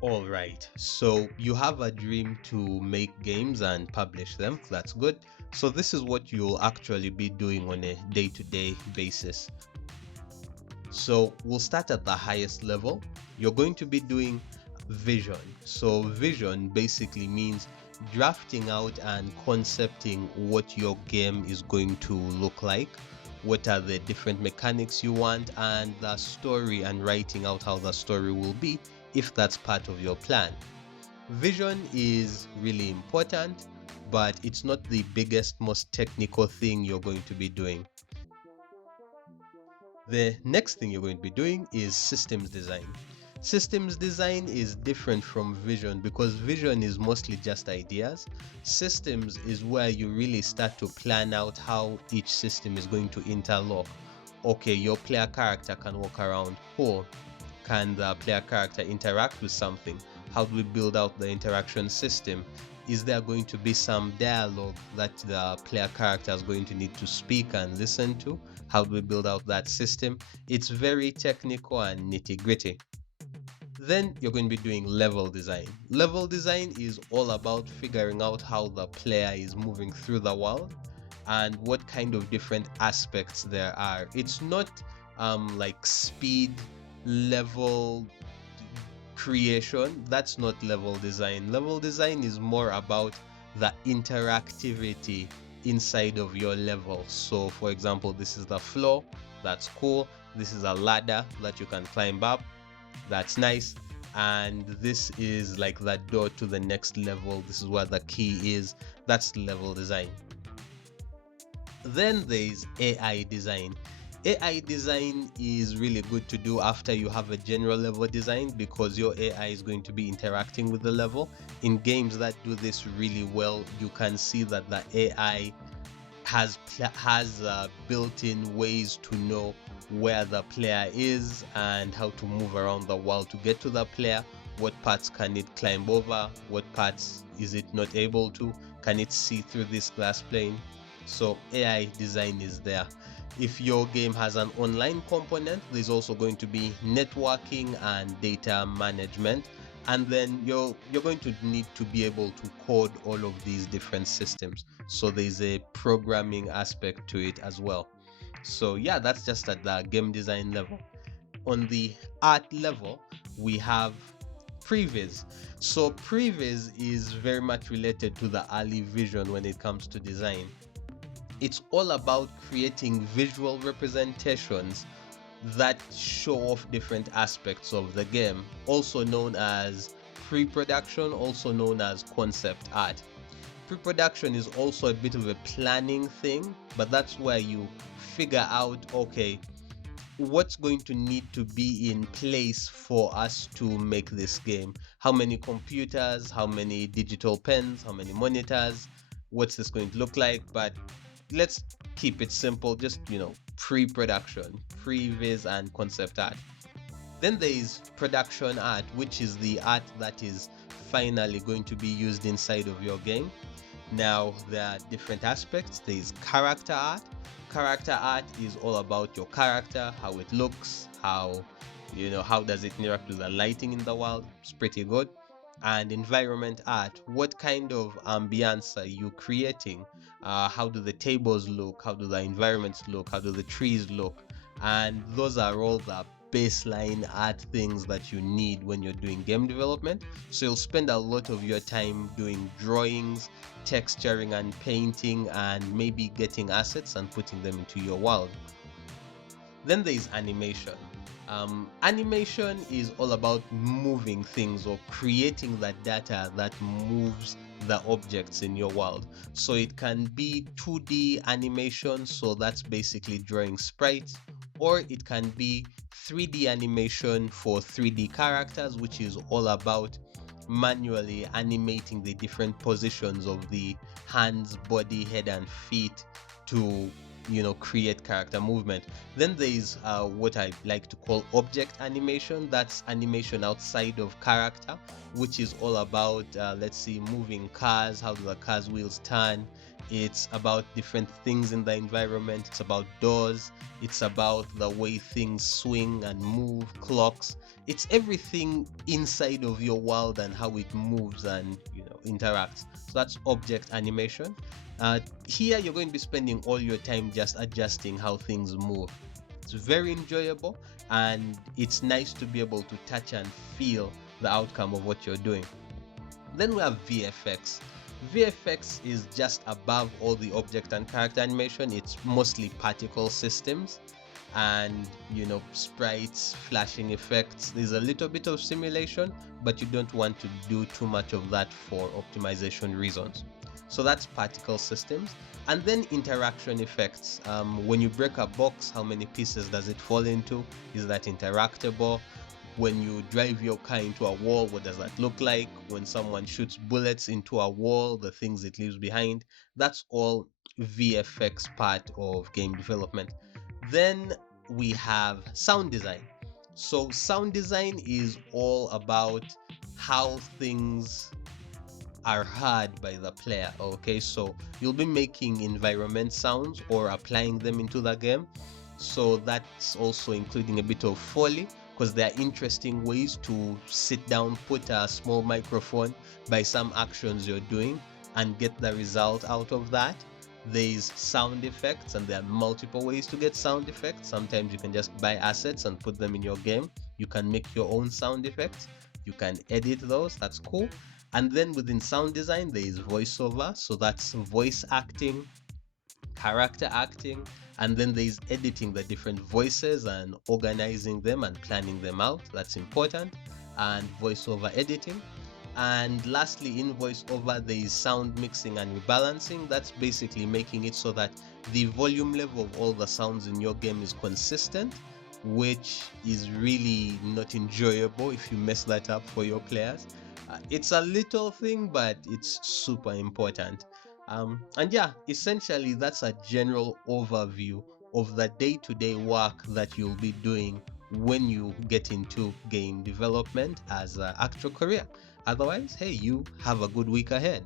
All right. So you have a dream to make games and publish them. That's good. So this is what you'll actually be doing on a day-to-day basis. So we'll start at the highest level. You're going to be doing vision. So vision basically means drafting out and concepting what your game is going to look like. What are the different mechanics you want, and the story, and writing out how the story will be if that's part of your plan. Vision is really important, but it's not the biggest, most technical thing you're going to be doing. The next thing you're going to be doing is systems design. Systems design is different from vision because vision is mostly just ideas. Systems is where you really start to plan out how each system is going to interlock. Okay, your player character can walk around. Cool. Can the player character interact with something? How do we build out the interaction system? Is there going to be some dialogue that the player character is going to need to speak and listen to? How do we build out that system? It's very technical and nitty gritty. Then you're going to be doing level design. Level design is all about figuring out how the player is moving through the world and what kind of different aspects there are. It's not like speed level creation. That's not level design. Level design is more about the interactivity inside of your level. So for example, this is the floor. That's cool. This is a ladder that you can climb up. That's nice. And this is like the door to the next level. This is where the key is. That's level design. Then there is AI design. AI design is really good to do after you have a general level design because your AI is going to be interacting with the level. In games that do this really well, you can see that the AI has built-in ways to know where the player is and how to move around the world to get to the player. What parts can it climb over? What parts is it not able to? Can it see through this glass plane? So AI design is there. If your game has an online component, there's also going to be networking and data management. And then you're going to need to be able to code all of these different systems. So there's a programming aspect to it as well. So yeah, that's just at the game design level. On the art level, we have previs. So previs is very much related to the early vision when it comes to design. It's all about creating visual representations that show off different aspects of the game, also known as pre-production, also known as concept art. Pre-production is also a bit of a planning thing, but that's where you figure out, okay, what's going to need to be in place for us to make this game. How many computers, how many digital pens, how many monitors, what's this going to look like? But let's keep it simple, just pre-production, pre-vis and concept art. Then there is production art, which is the art that is finally going to be used inside of your game. Now, there are different aspects. There is character art. Character art is all about your character, how it looks, how does it interact with the lighting in the world. It's pretty good. And environment art, what kind of ambience are you creating? How do the tables look? How do the environments look? How do the trees look? And those are all the baseline art things that you need when you're doing game development. So you'll spend a lot of your time doing drawings, texturing and painting, and maybe getting assets and putting them into your world. Then there is animation. Animation is all about moving things or creating the data that moves the objects in your world. So it can be 2D animation, so that's basically drawing sprites, or it can be 3D animation for 3D characters, which is all about manually animating the different positions of the hands, body, head, and feet to create character movement. Then there is what I like to call object animation. That's animation outside of character, which is all about let's see, moving cars. How do the cars wheels turn? It's about different things in the environment. It's about doors. It's about the way things swing and move, clocks. It's everything inside of your world and how it moves and interacts. So that's object animation. Here you're going to be spending all your time just adjusting how things move. It's very enjoyable, and it's nice to be able to touch and feel the outcome of what you're doing. Then we have VFX. VFX is just above all the object and character animation. It's mostly particle systems and sprites, flashing effects. There's a little bit of simulation, but you don't want to do too much of that for optimization reasons. So that's particle systems. And then interaction effects. When you break a box, how many pieces does it fall into? Is that interactable? When you drive your car into a wall, what does that look like? When someone shoots bullets into a wall, the things it leaves behind. That's all VFX part of game development. Then we have sound design. So sound design is all about how things are heard by the player. Okay, so you'll be making environment sounds or applying them into the game. So that's also including a bit of Foley, because there are interesting ways to sit down, put a small microphone by some actions you're doing and get the result out of that. There's sound effects, and there are multiple ways to get sound effects. Sometimes you can just buy assets and put them in your game. You can make your own sound effects. You can edit those. That's cool. And then within sound design, there is voiceover. So that's voice acting, character acting, and then there's editing the different voices and organizing them and planning them out. That's important. And voiceover editing. And lastly, in voiceover, there is sound mixing and rebalancing. That's basically making it so that the volume level of all the sounds in your game is consistent, which is really not enjoyable if you mess that up for your players. It's a little thing, but it's super important. And yeah, essentially, that's a general overview of the day-to-day work that you'll be doing when you get into game development as an actual career. Otherwise, hey, you have a good week ahead.